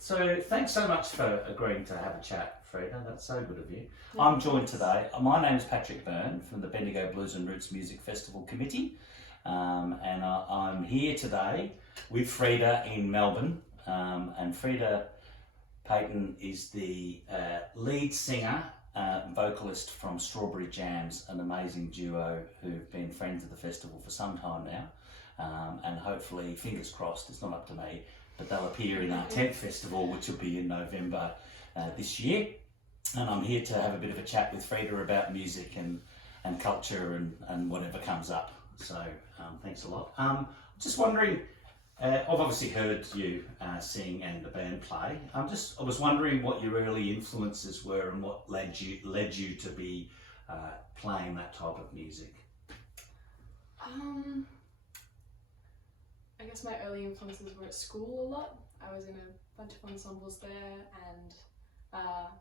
So thanks so much for agreeing to have a chat, Freda. That's so good of you. I'm joined today. My name is Patrick Byrne from the Bendigo Blues and Roots Music Festival Committee, and I'm here today with Freda in Melbourne. And Freda Paten is the lead singer, vocalist from Strawberry Jamz, an amazing duo who've been friends of the festival for some time now. And hopefully, fingers crossed, it's not up to me, but they'll appear in our 10th festival, which will be in November this year. And I'm here to have a bit of a chat with Freda about music and culture and whatever comes up. So thanks a lot. Just wondering, I've obviously heard you sing and the band play. I was wondering what your early influences were and what led you to be playing that type of music. I guess my early influences were at school a lot. I was in a bunch of ensembles there, and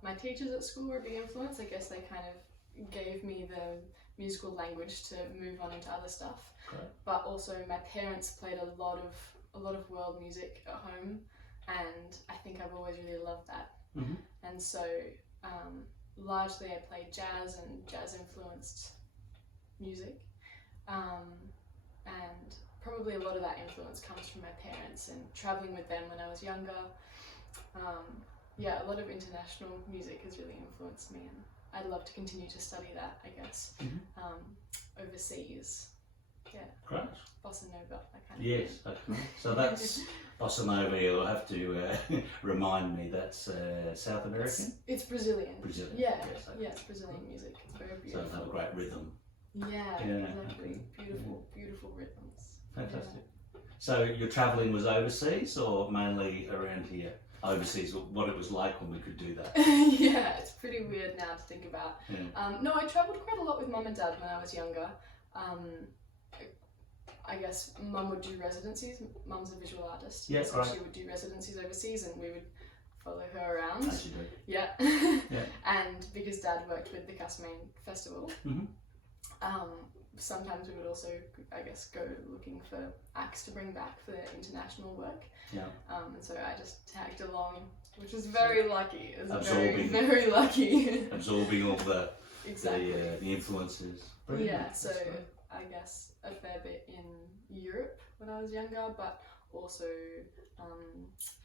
my teachers at school were a big influence. I guess they kind of gave me the musical language to move on into other stuff. Great. But also my parents played a lot of world music at home, and I think I've always really loved that. Mm-hmm. And so largely I played jazz and jazz influenced music, and probably a lot of that influence comes from my parents and travelling with them when I was younger. A lot of international music has really influenced me, and I'd love to continue to study that, I guess, overseas. Yeah. Great. Bossa Nova, that kind of Yes, thing. okay. So that's Bossa Nova. You'll have to remind me. That's South American? It's Brazilian. Brazilian. Yeah, Yes, okay. yeah, it's Brazilian music. It's very So beautiful. it'll have a great rhythm. Yeah, exactly. Okay. Beautiful rhythms. Fantastic. So your travelling was overseas or mainly around here? Overseas, what it was like when we could do that? Yeah, it's pretty weird now to think about. Yeah. No, I travelled quite a lot with mum and dad when I was younger. I guess mum would do residencies. Mum's a visual artist. Yeah, so right. she would do residencies overseas, and we would follow her around. As you do. Yeah. Yeah. And because dad worked with the Castlemaine Festival, sometimes we would also, I guess, go looking for acts to bring back for international work. Yeah. And so I just tagged along, which was very lucky. It was Absorbing. very lucky. Absorbing all the Exactly. the influences. Brilliant. Yeah, so That's great. I guess a fair bit in Europe when I was younger, but also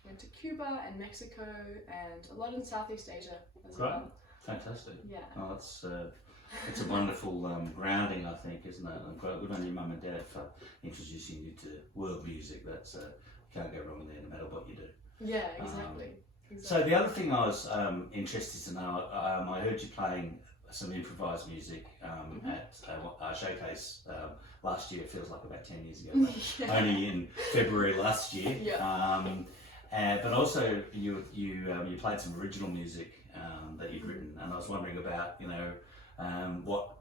went to Cuba and Mexico and a lot in Southeast Asia as Great. well. Fantastic. Yeah. Oh, it's a wonderful grounding, I think, isn't it? And good on your mum and dad for introducing you to world music. That's you can't go wrong there, no matter what you do. Yeah, exactly. So the other thing I was interested to know, I heard you playing some improvised music at our showcase last year. It feels like about 10 years ago, but only in February last year. Yeah. But also you played some original music that you'd written, and I was wondering about what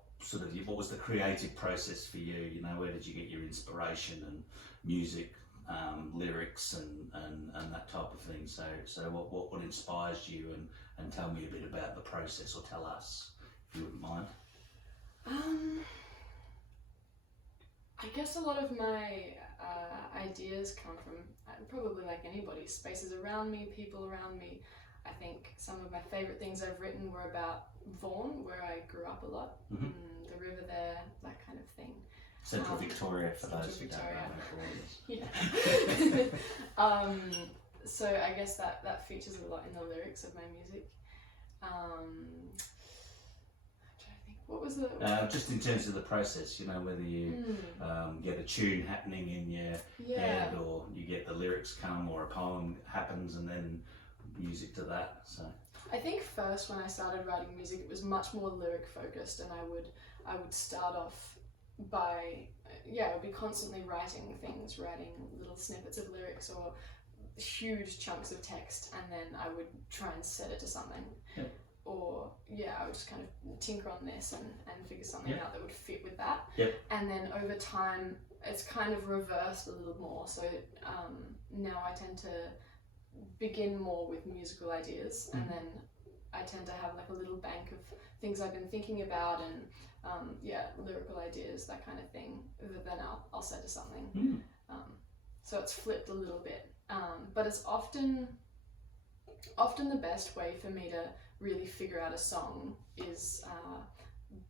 was the creative process for you? Where did you get your inspiration and music, lyrics and that type of thing? So what inspires you, and tell me a bit about the process, or tell us if you wouldn't mind. I guess a lot of my ideas come from, probably like anybody, spaces around me, people around me. I think some of my favourite things I've written were about Vaughan, where I grew up a lot, the river there, that kind of thing. Central Victoria, for those who Victoria. don't know. Yeah. So I guess that features a lot in the lyrics of my music. I'm trying to think, what was the... Just in terms of the process, whether you get a tune happening in your head, or you get the lyrics come, or a poem happens and then music to that. So I think first when I started writing music, it was much more lyric focused, and I would start off by I would be constantly writing little snippets of lyrics or huge chunks of text, and then I would try and set it to something. Yep. Or I would just kind of tinker on this and figure something out that would fit with that. Yep. And then over time it's kind of reversed a little more, so now I tend to begin more with musical ideas, and then I tend to have like a little bank of things I've been thinking about, and lyrical ideas, that kind of thing, that then I'll set to something. So it's flipped a little bit, but it's often often the best way for me to really figure out a song is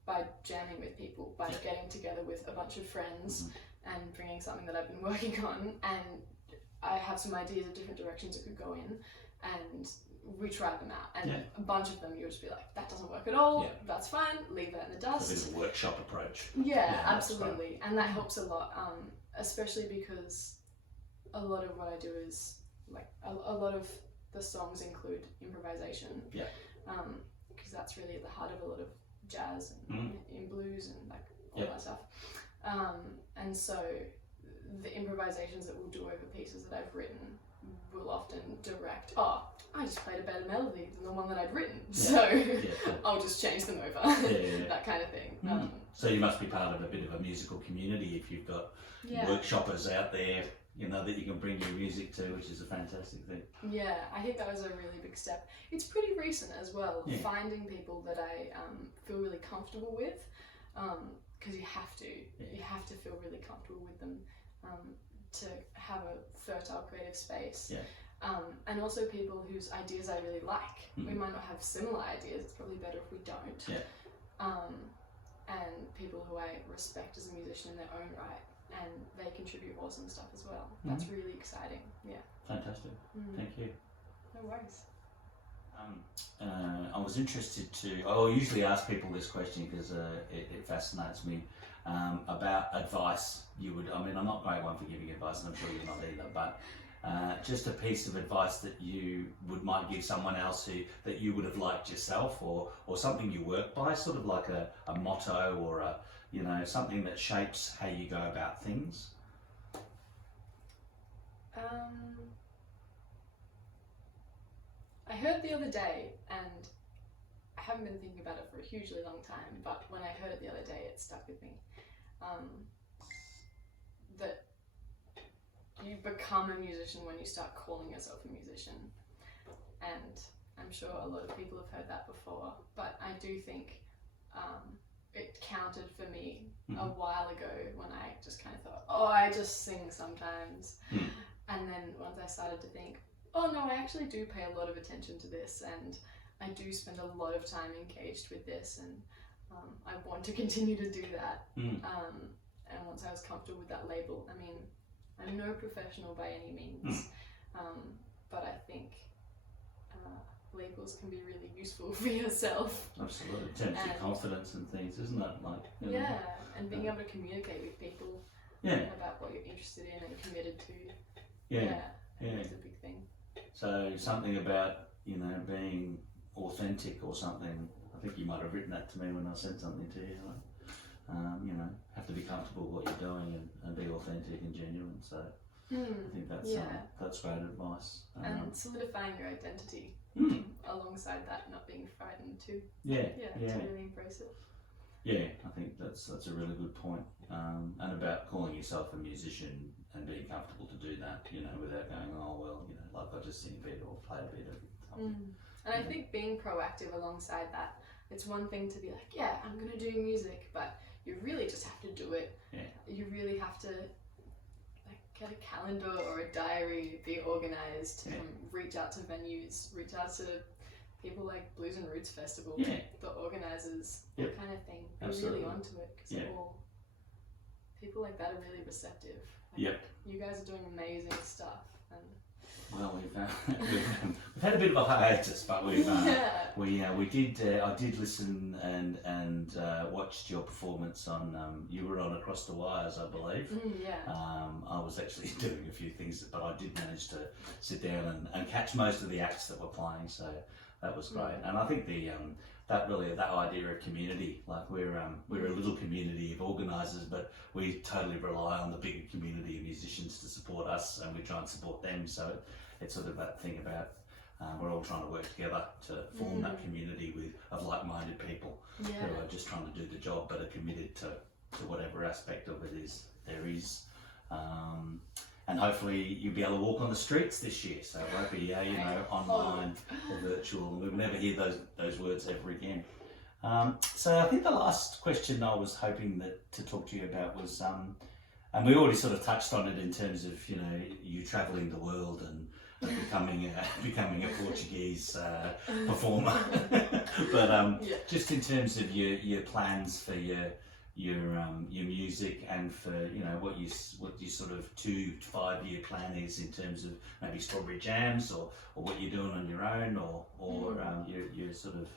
by jamming with people, by getting together with a bunch of friends and bringing something that I've been working on, and I have some ideas of different directions it could go in, and we try them out, and a bunch of them you'll just be like, that doesn't work at all, that's fine, leave that in the dust. It's a bit of a workshop approach. Yeah, absolutely, and that helps a lot, especially because a lot of what I do is, like, a lot of the songs include improvisation, because that's really at the heart of a lot of jazz and in blues and like all that stuff, and so the improvisations that we'll do over pieces that I've written will often direct, I just played a better melody than the one that I'd written, so I'll just change them over, that kind of thing. So you must be part of a bit of a musical community if you've got workshoppers out there, you know, that you can bring your music to, which is a fantastic thing. Yeah, I think that was a really big step. It's pretty recent as well, finding people that I feel really comfortable with, because you have to feel really comfortable with them to have a fertile creative space. And also people whose ideas I really like. We might not have similar ideas, it's probably better if we don't. And people who I respect as a musician in their own right, and they contribute awesome stuff as well. That's really exciting. Fantastic. Thank you. No worries. I was interested I usually ask people this question because it fascinates me, about advice. I'm not a great one for giving advice, and I'm sure you're not either, but just a piece of advice that you might give someone else that you would have liked yourself, or something you work by, sort of like a motto, or something that shapes how you go about things. I heard the other day, and I haven't been thinking about it for a hugely long time, but when I heard it the other day, it stuck with me, that you become a musician when you start calling yourself a musician. And I'm sure a lot of people have heard that before, but I do think it counted for me a while ago when I just kind of thought, I just sing sometimes. And then once I started to think, no, I actually do pay a lot of attention to this, and I do spend a lot of time engaged with this, and I want to continue to do that. And once I was comfortable with that label, I'm no professional by any means, but I think labels can be really useful for yourself. Absolutely, in terms of confidence and things, isn't it? And being able to communicate with people about what you're interested in and committed to. It's a big thing. So something about being authentic or something. I think you might have written that to me when I sent something to you. Right? Have to be comfortable with what you're doing and be authentic and genuine. So I think that's great advice. And solidifying your identity alongside that, not being frightened to really embrace it. Yeah, I think that's a really good point. And about calling yourself a musician and being comfortable to do that, without going, like I just sing a bit or play a bit of something. And I think being proactive alongside that, it's one thing to be like, I'm going to do music, but you really just have to do it. You really have to get a calendar or a diary, be organised, reach out to venues, reach out to people like Blues and Roots Festival, the organisers, that kind of thing. Be really onto it, because people like that are really receptive. You guys are doing amazing stuff. Well, we've had a bit of a hiatus, but we did. I did listen and watched your performance on. You were on Across the Wires, I believe. I was actually doing a few things, but I did manage to sit down and catch most of the acts that were playing. So that was great. And I think that idea of community, like we're a little community of organisers, but we totally rely on the bigger community of musicians to support us, and we try and support them. So it's sort of that thing about we're all trying to work together to form that community of like-minded people who are just trying to do the job, but are committed to whatever aspect of it there is. And hopefully you'll be able to walk on the streets this year, so it won't be online or virtual. We'll never hear those words ever again. So I think the last question I was hoping to talk to you about was, and we already sort of touched on it in terms of you travelling the world becoming a Portuguese performer. But Yeah. just in terms of your plans for your music, and for what your sort of 2 to 5 year plan is in terms of maybe Strawberry Jamz, or what you're doing on your own, or your sort of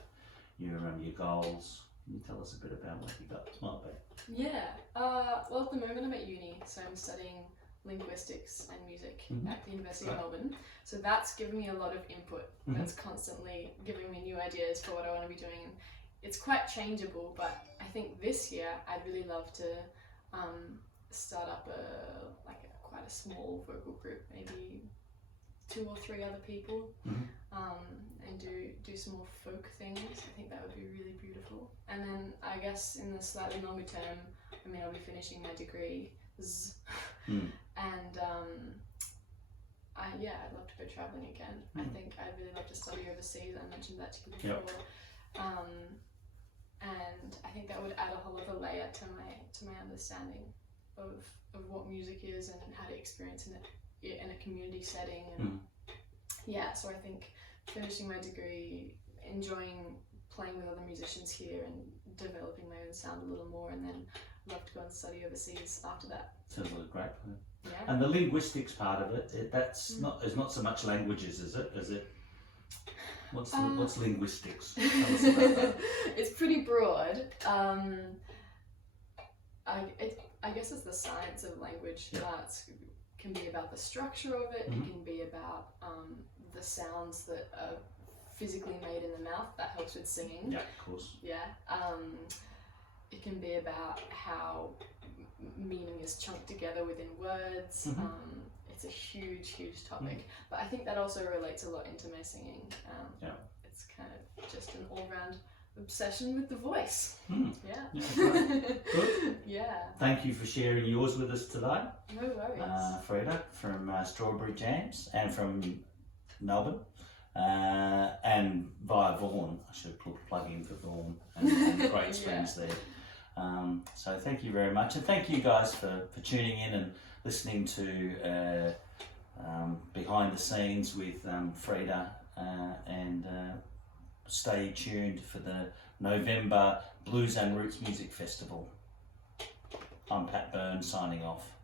your goals. Can you tell us a bit about what you got? Might be. Yeah. Well, at the moment I'm at uni, so I'm studying linguistics and music at the University of Melbourne. So that's given me a lot of input. That's constantly giving me new ideas for what I want to be doing. It's quite changeable, but I think this year I'd really love to start up quite a small vocal group, maybe 2 or 3 other people, and do some more folk things. I think that would be really beautiful. And then I guess in the slightly longer term, I mean, I'll be finishing my degrees, and I'd love to go travelling again. I think I'd really love to study overseas. I mentioned that to you before. And I think that would add a whole other layer to my understanding of what music is and how to experience it in a community setting. And so I think finishing my degree, enjoying playing with other musicians here and developing my own sound a little more, and then I'd love to go and study overseas after that. Sounds like a great plan. Yeah. And the linguistics part of it, that's not so much languages, is it? Is it? What's linguistics? Tell us about that. It's pretty broad. I guess it's the science of language. Yeah. It can be about the structure of it. It can be about the sounds that are physically made in the mouth that helps with singing. Yeah, of course. Yeah. It can be about how meaning is chunked together within words. It's a huge topic, but I think that also relates a lot into my singing. It's kind of just an all-round obsession with the voice. Yeah. Good. Yeah. Thank you for sharing yours with us today. No worries. Freda from Strawberry Jamz, and from Melbourne, and via Vaughan. I should plug in for Vaughan and Great Springs there. So thank you very much, and thank you guys for tuning in and listening to Behind the Scenes with Freda, and stay tuned for the November Blues and Roots Music Festival. I'm Pat Byrne signing off.